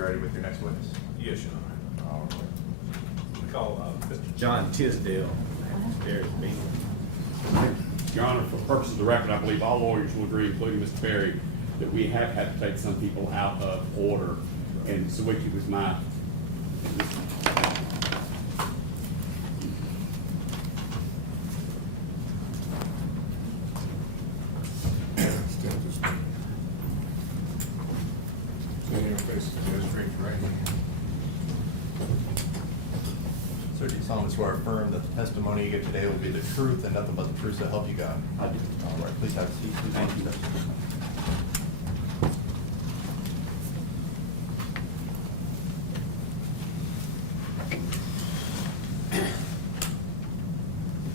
you're ready with your next witness. Yes, Your Honor. All right. We call Mr. John Tisdale. There is me. Your Honor, for purposes of the record, I believe all lawyers will agree, including Mr. Perry, that we have had to take some people out of order, and Sawicki was my. Stand in your face, just raise your right hand. Sir, do you solemnly swear or affirm that the testimony you give today will be the truth and nothing but the truth, so help you God? I do. All right, please have a seat. Please Thank you.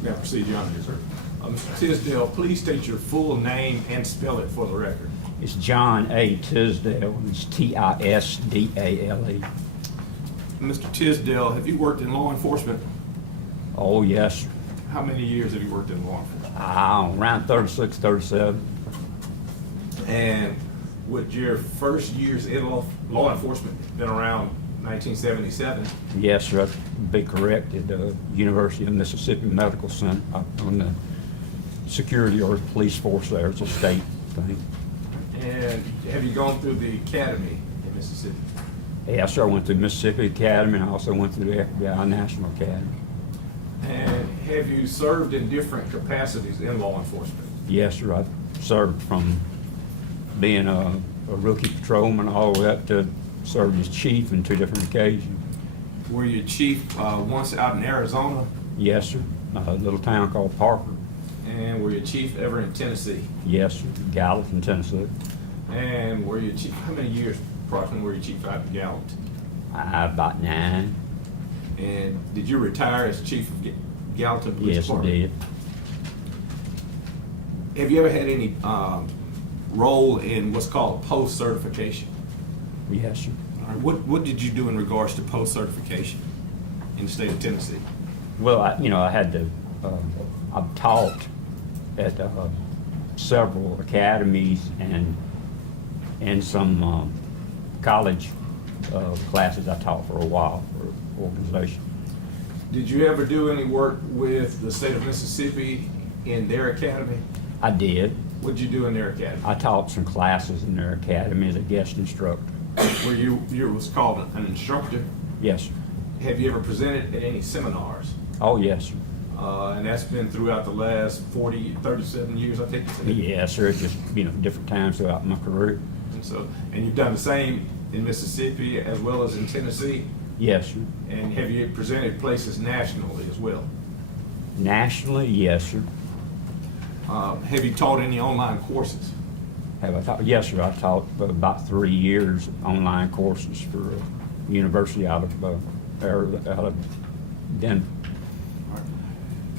Now proceed, Your Honor. Yes, sir. Mr. Tisdale, please state your full name and spell it for the record. It's John A. Tisdale. It's Tisdale. Mr. Tisdale, have you worked in law enforcement? Oh, yes. How many years have you worked in law enforcement? Around 36, 37. And would your first years in law enforcement been around 1977? Yes, sir. That'd be correct. At the University of Mississippi Medical Center on the security or police force there. It's a state thing. And have you gone through the academy in Mississippi? Yes, sir. I went through Mississippi Academy, and I also went through the FBI National Academy. And have you served in different capacities in law enforcement? Yes, sir. I served from being a rookie patrolman all the way up to served as chief on 2 different occasions. Were you chief once out in Arizona? Yes, sir. A little town called Parker. And were you chief ever in Tennessee? Yes, sir. Gallatin, Tennessee. And were you chief, how many years approximately were you chief out in Gallatin? About 9. And did you retire as chief of Gallatin Police Yes, I Department? did. Have you ever had any role in what's called post-certification? Yes, sir. All right. What did you do in regards to post-certification in the state of Tennessee? Well, I had to, I've taught at several academies and some college classes I taught for a while for organization. Did you ever do any work with the state of Mississippi in their academy? I did. What did you do in their academy? I taught some classes in their academy as a guest instructor. Were you was called an instructor? Yes, sir. Have you ever presented at any seminars? Oh, yes, sir. And that's been throughout the last 37 years, I think you said? Yes, sir. Just, different times throughout my career. And you've done the same in Mississippi as well as in Tennessee? Yes, sir. And have you presented places nationally as well? Nationally, yes, sir. Have you taught any online courses? Have I taught? Yes, sir. I taught for about 3 years online courses for a university out of Denver. All right.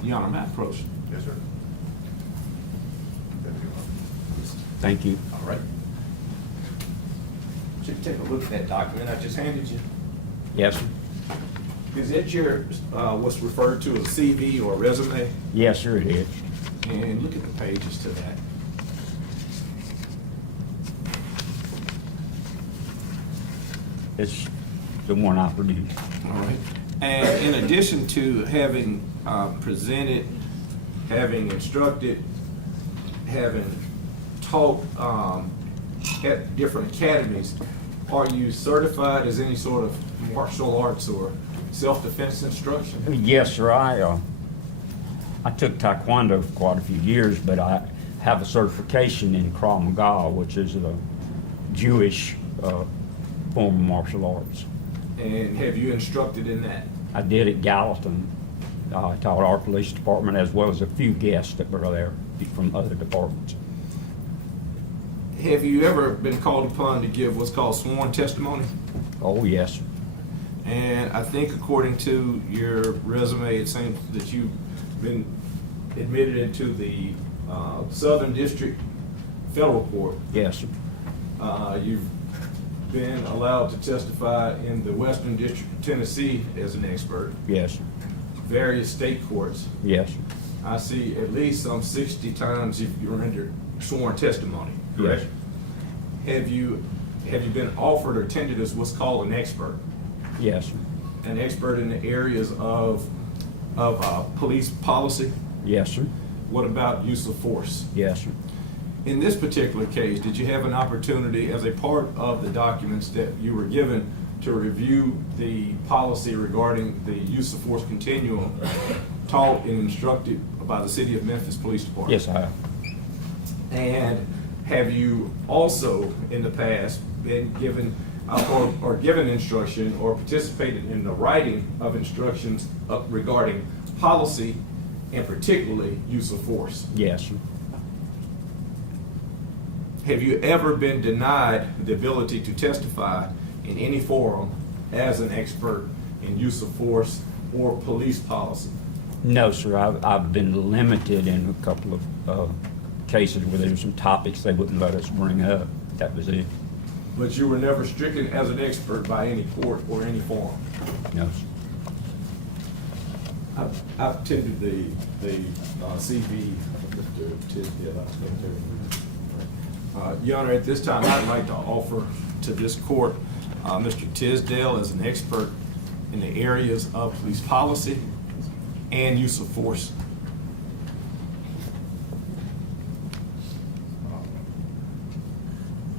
Your Honor, may I approach? Yes, sir. Thank you. All right. So you take a look at that document I just handed you. Yes, sir. Is it your what's referred to as CV or resume? Yes, sir, it is. And look at the pages to that. It's the one I produced. All right. And in addition to having presented, having instructed, having taught at different academies, are you certified as any sort of martial arts or self-defense instruction? Yes, sir. I took Taekwondo for quite a few years, but I have a certification in Krav Maga, which is a Jewish form of martial arts. And have you instructed in that? I did at Gallatin. I taught our police department as well as a few guests that were there from other departments. Have you ever been called upon to give what's called sworn testimony? Oh, yes, sir. And I think according to your resume, it seems that you've been admitted into the Southern District Federal Court. Yes, sir. You've been allowed to testify in the Western District of Tennessee as an expert, Yes, sir. various state courts. Yes, sir. I see at least some 60 times you rendered sworn testimony, correct? Yes. Have you have you been offered or tendered as what's called an expert? Yes, sir. An expert in the areas of police policy? Yes, sir. What about use of force? Yes, sir. In this particular case, did you have an opportunity as a part of the documents that you were given to review the policy regarding the use of force continuum taught and instructed by the City of Memphis Police Department? Yes, I have. And have you also in the past been given or given instruction or participated in the writing of instructions regarding policy and particularly use of force? Yes, sir. Have you ever been denied the ability to testify in any forum as an expert in use of force or police policy? No, sir. I've been limited in a couple of cases where there were some topics they wouldn't let us bring up. That was it. But you were never stricken as an expert by any court or any forum? No, sir. I've attended the CV of Mr. Tisdale. Your Honor, at this time, I'd like to offer to this court Mr. Tisdale as an expert in the areas of police policy and use of force.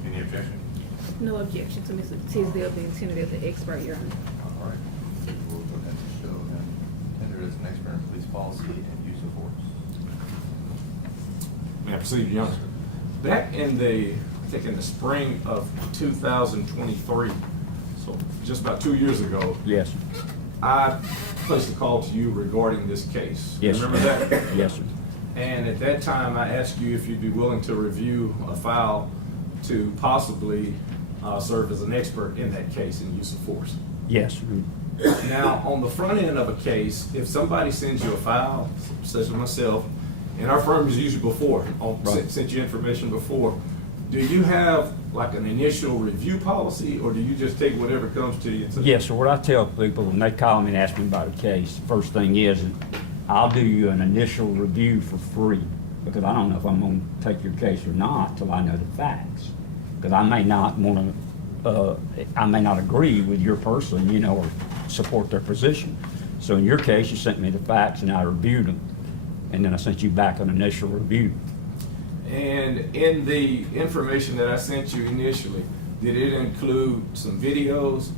Any objection? No objection to Mr. Tisdale being tendered as the expert, Your Honor. All right. We'll go ahead and show him tendered as an expert in police policy and use of force. May I proceed, Your Honor? Back in I think in the spring of 2023, so just about 2 years ago, Yes, sir. I placed a call to you regarding this case. Yes, Remember sir. that? Yes, sir. And at that time, I asked you if you'd be willing to review a file to possibly serve as an expert in that case in use of force. Yes, sir. Now, on the front end of a case, if somebody sends you a file, such as myself, and our firm has used you before, Right. sent you information before, do you have like an initial review policy, or do you just take whatever comes to you? And say, Yes, so what I tell people when they call me and ask me about a case, first thing is, I'll do you an initial review for free, because I don't know if I'm gonna take your case or not till I know the facts. Because I may not wanna, I may not agree with your person, you know, or support their position. So in your case, you sent me the facts and I reviewed them, and then I sent you back an initial review. And in the information that I sent you initially, did it include some videos?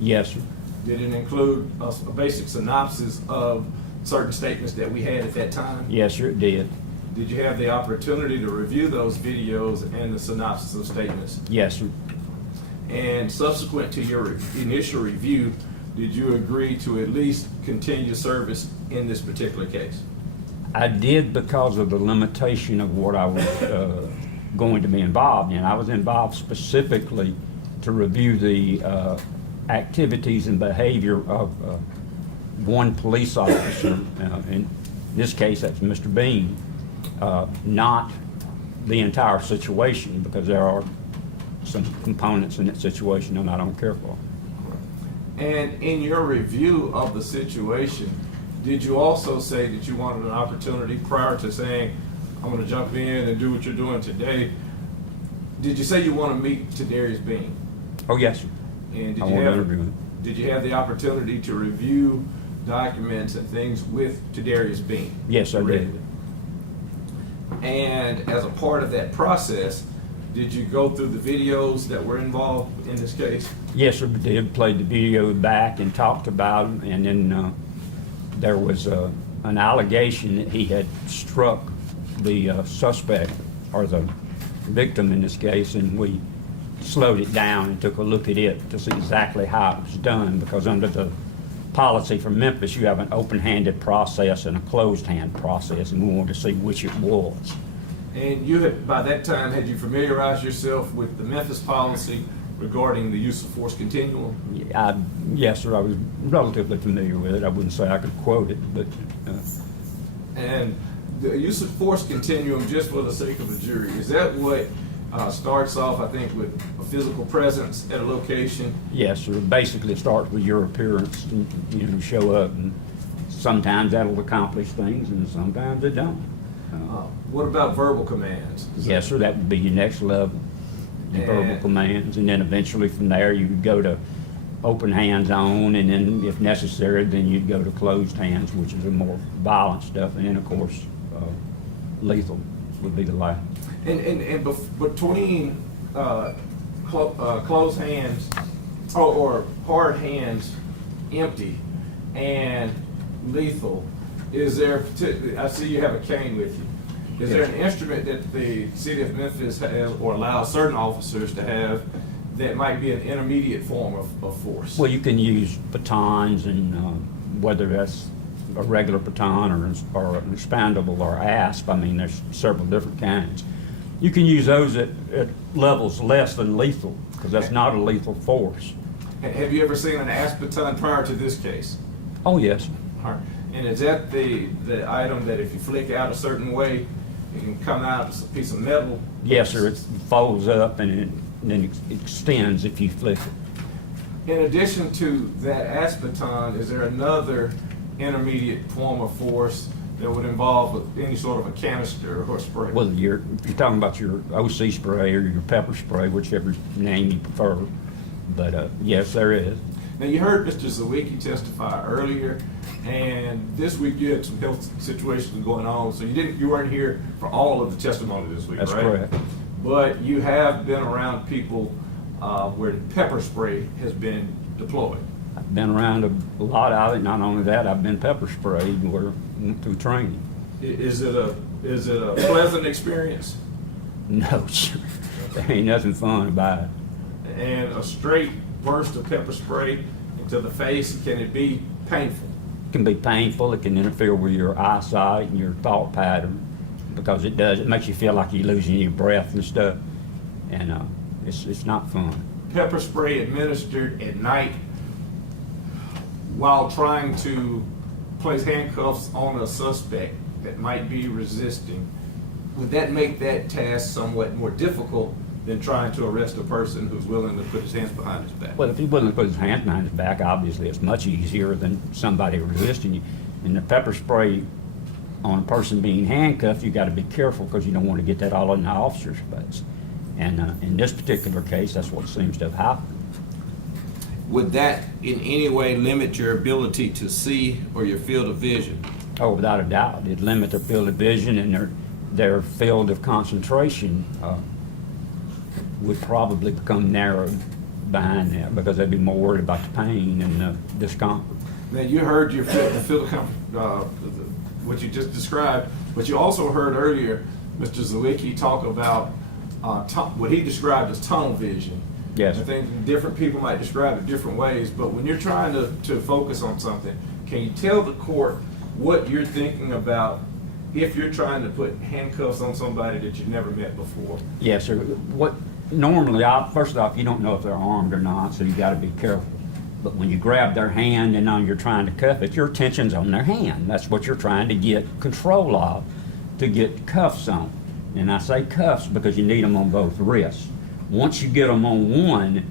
Yes, sir. Did it include a basic synopsis of certain statements that we had at that time? Yes, sir, it did. Did you have the opportunity to review those videos and the synopsis of statements? Yes, sir. And subsequent to your initial review, did you agree to at least continue service in this particular case? I did because of the limitation of what I was going to be involved in. I was involved specifically to review the activities and behavior of one police officer. In this case, that's Mr. Bean, not the entire situation, because there are some components in that situation that I don't care for. And in your review of the situation, did you also say that you wanted an opportunity prior to saying, I'm going to jump in and do what you're doing today? Did you say you want to meet Tadarius Bean? Oh, yes, sir. And I want to interview him. did you have the opportunity to review documents and things with Tadarius Bean? Yes, I did. And as a part of that process, did you go through the videos that were involved in this case? Yes, sir, we did. Played the video back and talked about him, and then there was an allegation that he had struck the suspect, or the victim in this case, and we slowed it down and took a look at it to see exactly how it was done, because under the policy for Memphis, you have an open-handed process and a closed-hand process, and we wanted to see which it was. And you had, by that time, had you familiarized yourself with the Memphis policy regarding the use of force continuum? Yes, sir, I was relatively familiar with it. I wouldn't say I could quote it, but And the use of force continuum, just for the sake of the jury, is that what starts off, I think, with a physical presence at a location? yes, sir. Basically, it starts with your appearance, and, you know, show up, and sometimes that'll accomplish things, and sometimes it don't. What about verbal commands? Yes, sir, that would be your next level. the verbal And- commands, and then eventually from there you would go to open hands on, and then if necessary, then you'd go to closed hands, which is a more violent stuff, and then of course, lethal would be the last. And between closed hands or hard hands, empty, and lethal, is there? I see you have a cane with you. Is there an instrument that the city of Memphis has or allows certain officers to have that might be an intermediate form of force? Well, you can use batons, and whether that's a regular baton or an expandable or asp, I mean, there's several different kinds. You can use those at levels less than lethal, because that's not a lethal force. Have you ever seen an asp baton prior to this case? Oh, yes. All right. And is that the item that if you flick out a certain way, it can come out as a piece of metal? Yes, sir. It folds up and then it extends if you flip it. In addition to that asp baton, is there another intermediate form of force that would involve any sort of a canister or spray? Whether you're talking about your OC spray or your pepper spray, whichever name you prefer. But yes, there is. Now, you heard Mr. Zawicki testify earlier, and this week you had some health situations going on, so you weren't here for all of the testimony this week, right? That's correct. But you have been around people where pepper spray has been deployed. I've been around a lot of it. Not only that, I've been pepper sprayed through training. Is it a pleasant experience? No, sir. There ain't nothing fun about it. And a straight burst of pepper spray into the face, can it be painful? It can be painful. It can interfere with your eyesight and your thought pattern, because it does. It makes you feel like you're losing your breath and stuff, and it's not fun. Pepper spray administered at night while trying to place handcuffs on a suspect that might be resisting, would that make that task somewhat more difficult than trying to arrest a person who's willing to put his hands behind his back? Well, if he's willing to put his hands behind his back, obviously it's much easier than somebody resisting you. And the pepper spray on a person being handcuffed, you got to be careful, because you don't want to get that all in the officer's face. And in this particular case, that's what seems to have happened. Would that in any way limit your ability to see or your field of vision? Oh, without a doubt, it'd limit their field of vision, and their field of concentration would probably become narrowed behind that, because they'd be more worried about the pain and the discomfort. Now, you heard the field of comfort, what you just described, but you also heard earlier Mr. Zawicki talk about what he described as tunnel vision. Yes. I think different people might describe it different ways, but when you're trying to focus on something, can you tell the court what you're thinking about if you're trying to put handcuffs on somebody that you've never met before? Yes, sir. Normally, first off, you don't know if they're armed or not, so you got to be careful. But when you grab their hand and now you're trying to cuff it, your attention's on their hand. That's what you're trying to get control of, to get cuffs on. And I say cuffs because you need them on both wrists. Once you get them on one,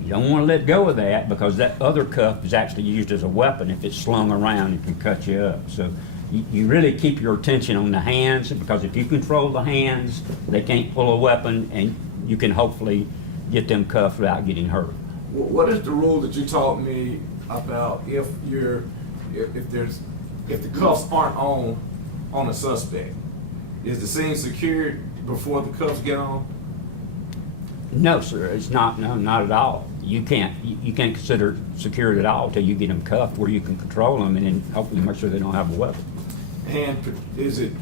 you don't want to let go of that, because that other cuff is actually used as a weapon. If it's slung around, it can cut you up. So you really keep your attention on the hands, because if you control the hands, they can't pull a weapon, and you can hopefully get them cuffed without getting hurt. What is the rule that you taught me about if the cuffs aren't on a suspect? Is the scene secured before the cuffs get on? No, sir, it's not. No, not at all. You can't consider secured at all till you get them cuffed, where you can control them and then hopefully make sure they don't have a weapon. And is it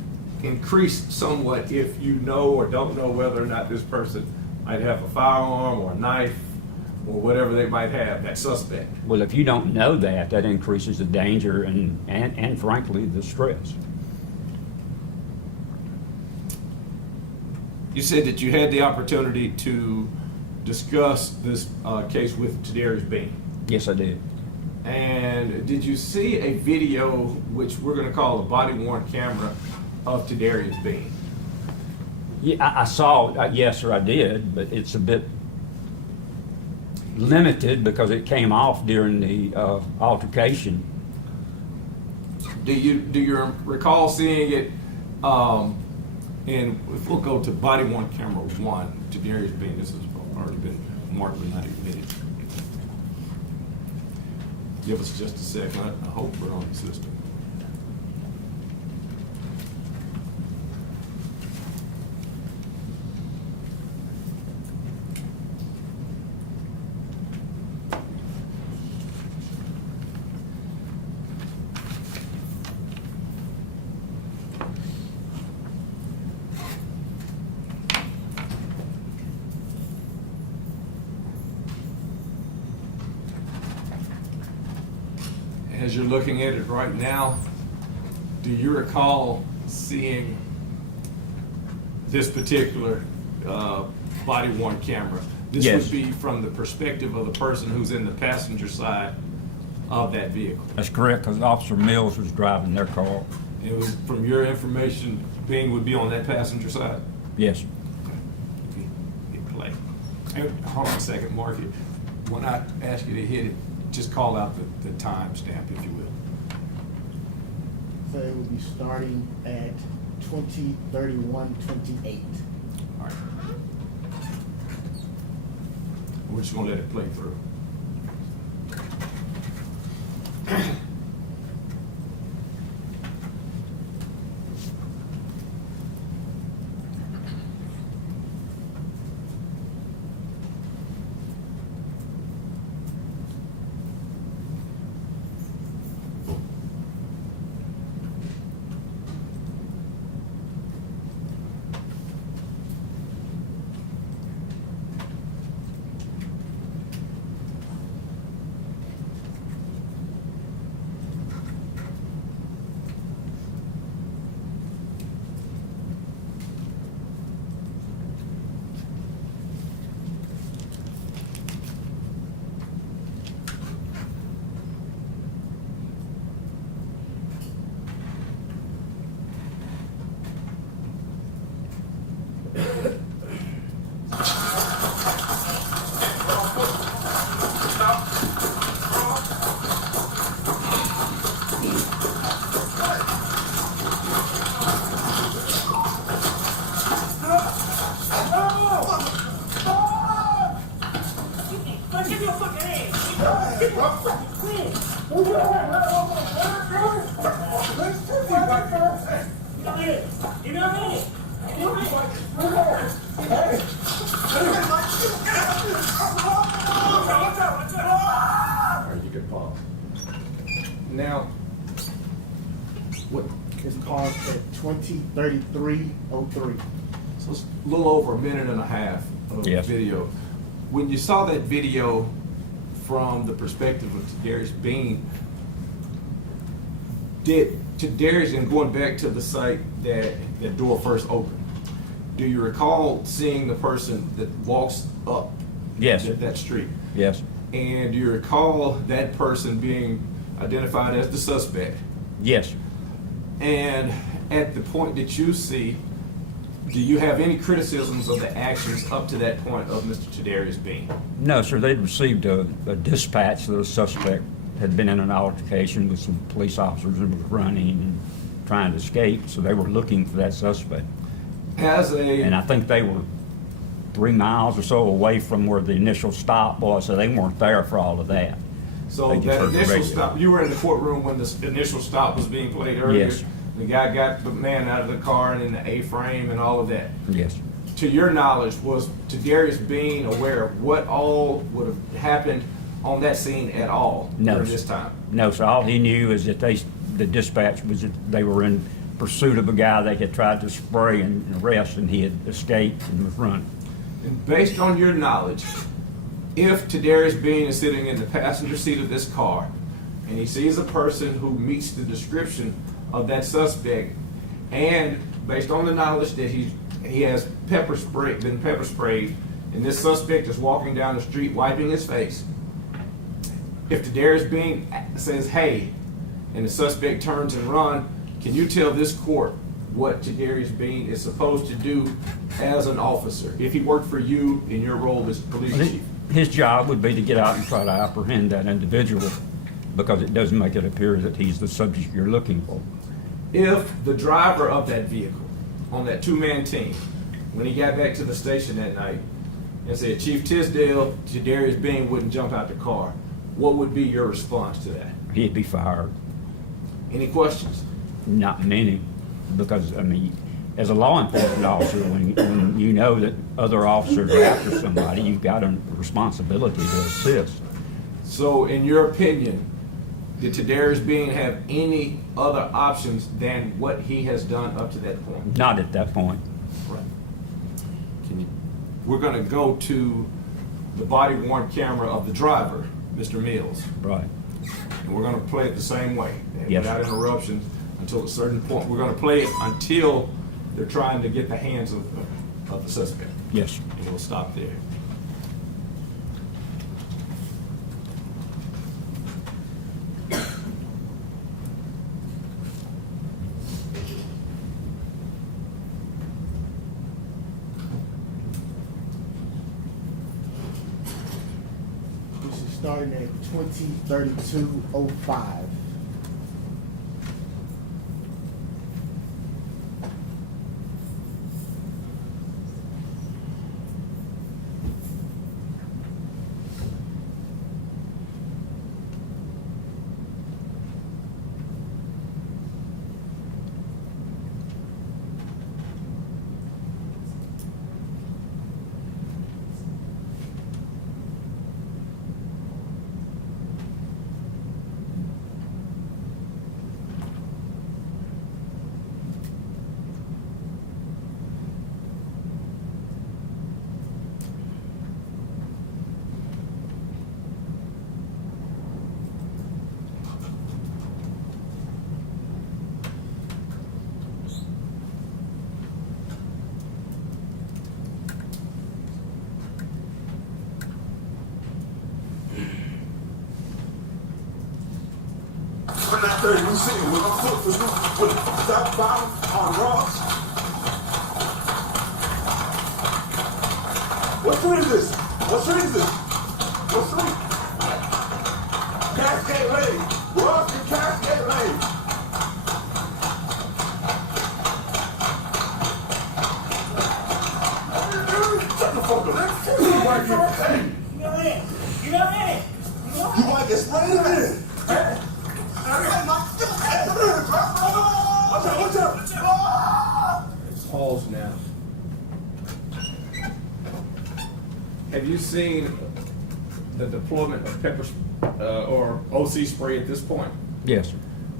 increased somewhat if you know or don't know whether or not this person might have a firearm or a knife or whatever they might have, that suspect? Well, if you don't know that increases the danger and frankly, the stress. You said that you had the opportunity to discuss this case with Tadarius Bean. Yes, I did. And did you see a video, which we're going to call a body-worn camera, of Tadarius Bean? Yeah, I saw it. Yes, sir, I did, but it's a bit limited because it came off during the altercation. Do you recall seeing it And if we'll go to body worn camera 1, Tadarius Bean, this has already been marked but not admitted. Give us just a second. I hope we're on the system. As you're looking at it right now, do you recall seeing this particular body-worn camera? This Yes. would be from the perspective of the person who's in the passenger side of that vehicle. That's correct, because Officer Mills was driving their car. It was, from your information, Bing would be on that passenger side? Yes. Hit play. And hold on a second, Mark. When I ask you to hit it, just call out the time stamp, if you will. So it will be starting at 20:31:28. All right. We're just gonna let it play through. All right, you can pause. Now, what, It's paused at 20:33:03. so it's a little over a minute and a half of Yes. video. When you saw that video from the perspective of Tadarius Bean, did Tadarius, and going back to the site that that door first opened, do you recall seeing the person that walks up Yes. that street? Yes. And do you recall that person being identified as the suspect? Yes. And at the point that you see, do you have any criticisms of the actions up to that point of Mr. Tadarius Bean? No, sir, they'd received a dispatch that a suspect had been in an altercation with some police officers and was running and trying to escape, so they were looking for that suspect. As And I a, think they were 3 miles or so away from where the initial stop was, so they weren't there for all of that. so They just that heard the initial radio. stop, you were in the courtroom when the initial stop was being played earlier? Yes. The guy got the man out of the car and in the A-frame and all of that. Yes. To your knowledge, was Tadarius Bean aware of what all would have happened on that scene at all No, during sir. this time? No, so all he knew is that the dispatch was that they were in pursuit of a guy they had tried to spray and arrest, and he had escaped and was running. And based on your knowledge, if Tadarius Bean is sitting in the passenger seat of this car and he sees a person who meets the description of that suspect, and based on the knowledge that he has been pepper sprayed, and this suspect is walking down the street wiping his face, if Tadarius Bean says, "Hey," and the suspect turns and runs, can you tell this court what Tadarius Bean is supposed to do as an officer if he worked for you in your role as police chief? His job would be to get out and try to apprehend that individual, because it doesn't make it appear that he's the subject you're looking for. If the driver of that vehicle on that two-man team, when he got back to the station that night and said, Chief Tisdale, Jadarius Bean wouldn't jump out the car, what would be your response to that? He'd be fired. Any questions? Not many, because, I mean, as a law enforcement officer, when you know that other officers are after somebody, you've got a responsibility to assist. So in your opinion, did Tidarius Bean have any other options than what he has done up to that point? Not at that point. Right. We're gonna go to the body worn camera of the driver, Mr. Mills. Right. And we're gonna play it the same way, and Yes, without sir. interruption, until a certain point. We're gonna play it until they're trying to get the hands of the suspect. Yes, sir. And we'll stop there. This is starting at 20:32:05. When that 30 we sitting with a foot for you, with a top bottom on rocks. What street is this? What street is this? What street? Cascade Lane. Ross and Cascade Lane. Shut the fuck up. You might get paid. You might get sprayed in there. Watch out. Pause now. Have you seen the deployment of pepper or OC spray at this point? Yes, sir.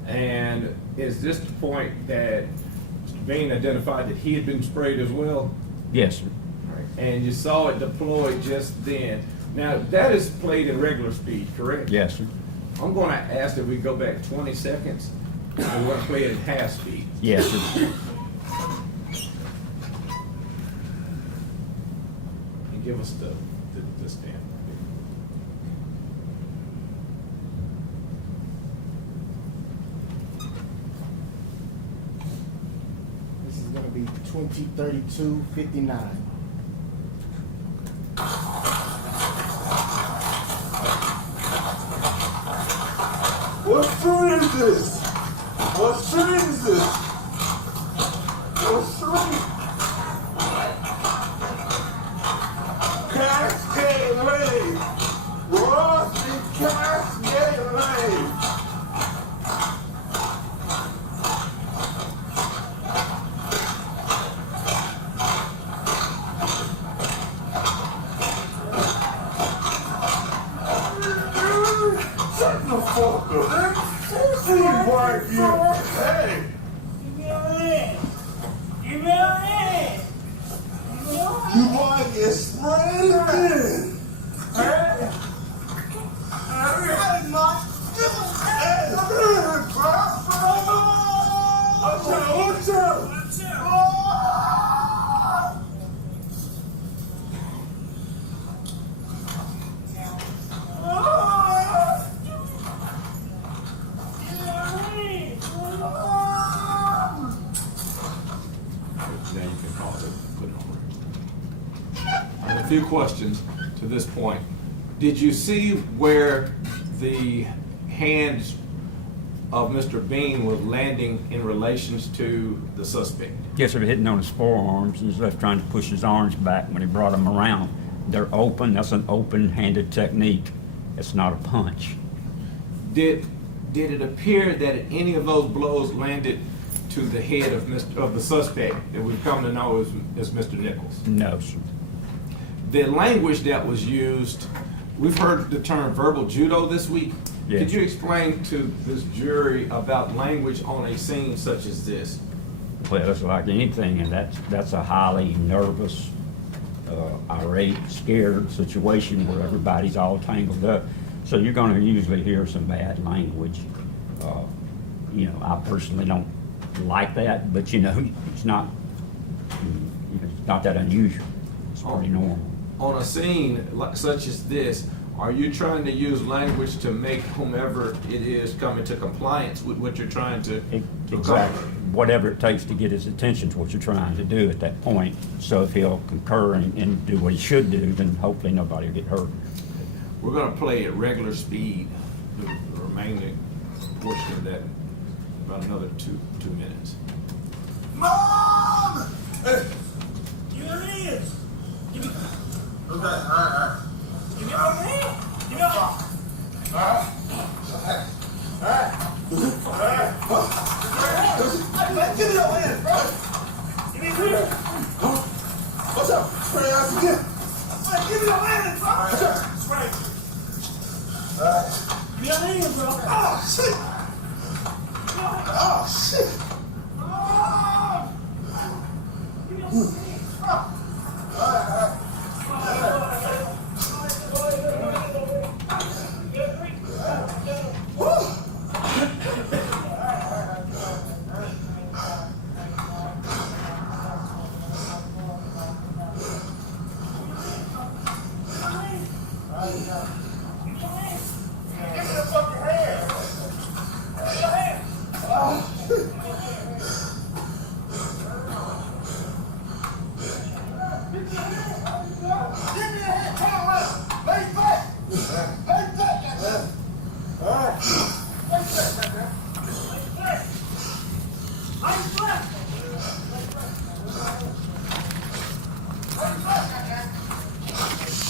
And is this the point that Mr. Bean identified that he had been sprayed as well? Yes, sir. And you saw it deployed just then. Now, that is played in regular speed, correct? Yes, sir. I'm gonna ask that we go back 20 seconds, and we're gonna play it in half speed. Yes, sir. And give us the stamp. This is gonna be 20:32:59. What street is this? What street is this? What street? Cascade Lane. Ross and Cascade Lane. Shut the fuck up. See right here. Hey. You might get sprayed in. Hey. Watch out. Now you can pause it, put it on record. I have a few questions to this point. Did you see where the hands of Mr. Bean was landing in relations to the suspect? Yes, sir, hitting on his forearms, and he's left trying to push his arms back when he brought them around. They're open, that's an open-handed technique. It's not a punch. Did it appear that any of those blows landed to the head of the suspect that we've come to know as Mr. Nichols? No, sir. The language that was used, we've heard the term verbal judo this week. Yes. Could you explain to this jury about language on a scene such as this? Well, it's like anything, and that's a highly nervous, irate, scared situation where everybody's all tangled up. So you're gonna usually hear some bad language. You know, I personally don't like that, but you know, it's not that unusual. It's pretty normal. On a scene such as this, are you trying to use language to make whomever it is come into compliance with what you're trying to Exactly. accomplish? Whatever it takes to get his attention to what you're trying to do at that point. So if he'll concur and do what he should do, then hopefully nobody will get hurt. We're gonna play at regular speed, the remaining portion of that, about another two minutes. Mom! Hey! Give me your hands! Give me... Okay, alright. Give me your hand! Give me your... Alright. Alright. Give me your hand, bro! Give me your hand! What's up? Spray ass again! Give me your hand, bro! What's up? Spray! Alright. Give me your hand, bro! Oh, shit! Oh, shit!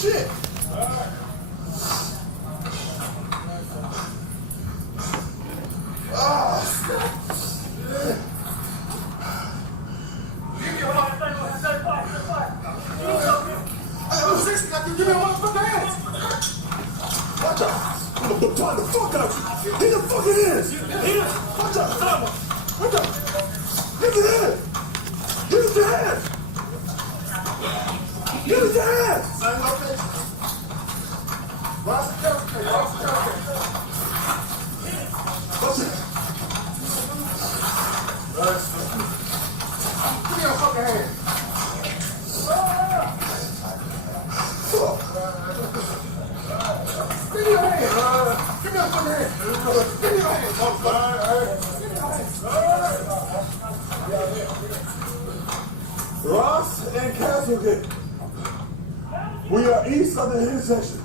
Shit! Give me one fucking hands! Watch out! I'm gonna tie the fuck out of you! Get the fucking hands! Watch out! Watch out! Give me the hand! Give us your hands! Give us your hands! Same location. Watch the camera. Watch the camera. Watch it. Give me your fucking hand. Give me your hand. Give me your fucking hand. Give me your hand. Ross and Castlegate. We are east of the intersection.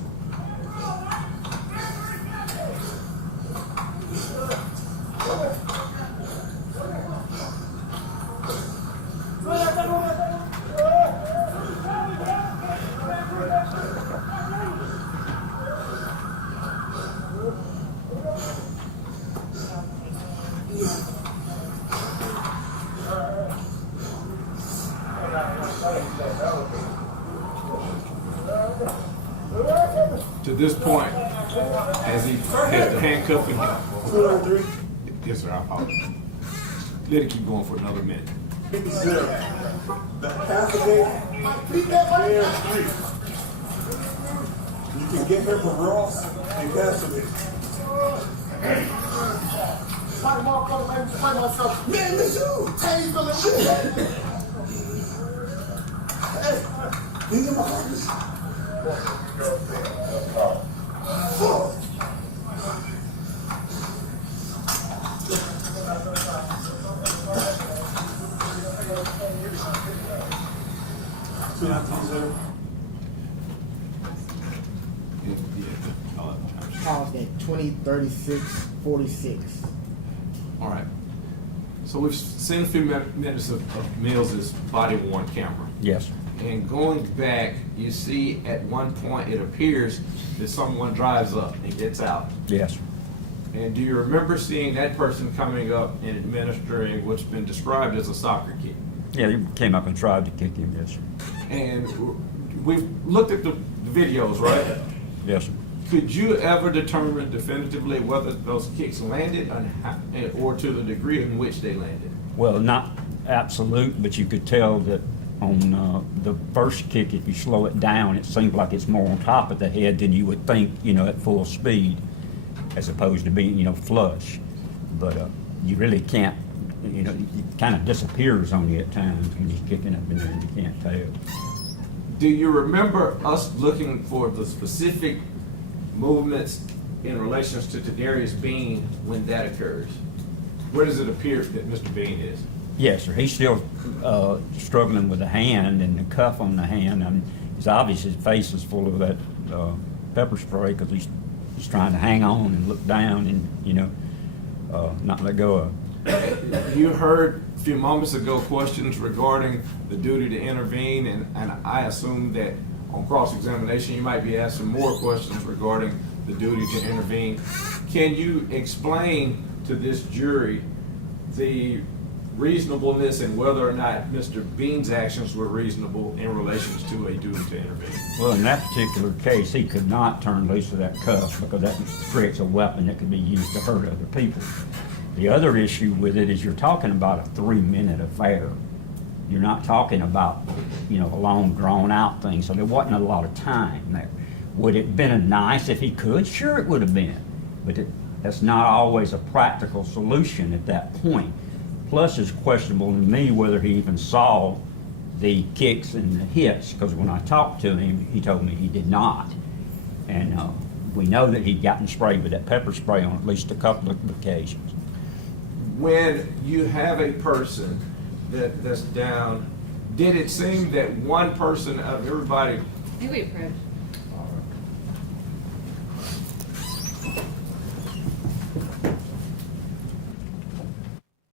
To this point, as he has the handcuffing him. Yes, sir, I apologize. Let it keep going for another minute. 50-0. The Castlegate Pier 3. You can get here from Ross and Castlegate. Man, miss you! Hey, you feeling shit? Hey, these are my homies. Fuck! Pause at 20:36:46. All right. So we've seen a few minutes of Mills's body-worn camera. Yes, And going back, you see at one point it appears that someone drives up and gets out. yes, And do you remember seeing that person coming up and administering what's been described as a soccer kick? yeah, he came up and tried to kick him, yes, sir. And we've looked at the videos, right? Yes, sir. Could you ever determine definitively whether those kicks landed or to the degree in which they landed? Well, not absolute, but you could tell that on the first kick, if you slow it down, it seems like it's more on top of the head than you would think, at full speed, as opposed to being, flush. But you really can't, it kind of disappears on you at times when you're kicking up in there and you can't tell. Do you remember us looking for the specific movements in relation to Darius Bean when that occurs? Where does it appear that Mr. Bean is? Yes, sir. He's still struggling with the hand and the cuff on the hand. I mean, it's obvious his face is full of that pepper spray because he's trying to hang on and look down and, not let go of. You heard a few moments ago questions regarding the duty to intervene, and I assume that on cross-examination you might be asked some more questions regarding the duty to intervene. Can you explain to this jury the reasonableness and whether or not Mr. Bean's actions were reasonable in relation to a duty to intervene? Well, in that particular case, he could not turn loose of that cuff because that creates a weapon that could be used to hurt other people. The other issue with it is you're talking about a 3-minute affair. You're not talking about, a long, drawn-out thing, so there wasn't a lot of time there. Would it have been nice if he could? Sure, it would have been, but that's not always a practical solution at that point. Plus, it's questionable to me whether he even saw the kicks and the hits, because when I talked to him, he told me he did not. And we know that he'd gotten sprayed with that pepper spray on at least a couple of occasions. When you have a person that's down, did it seem that one person out of everybody Maybe approach.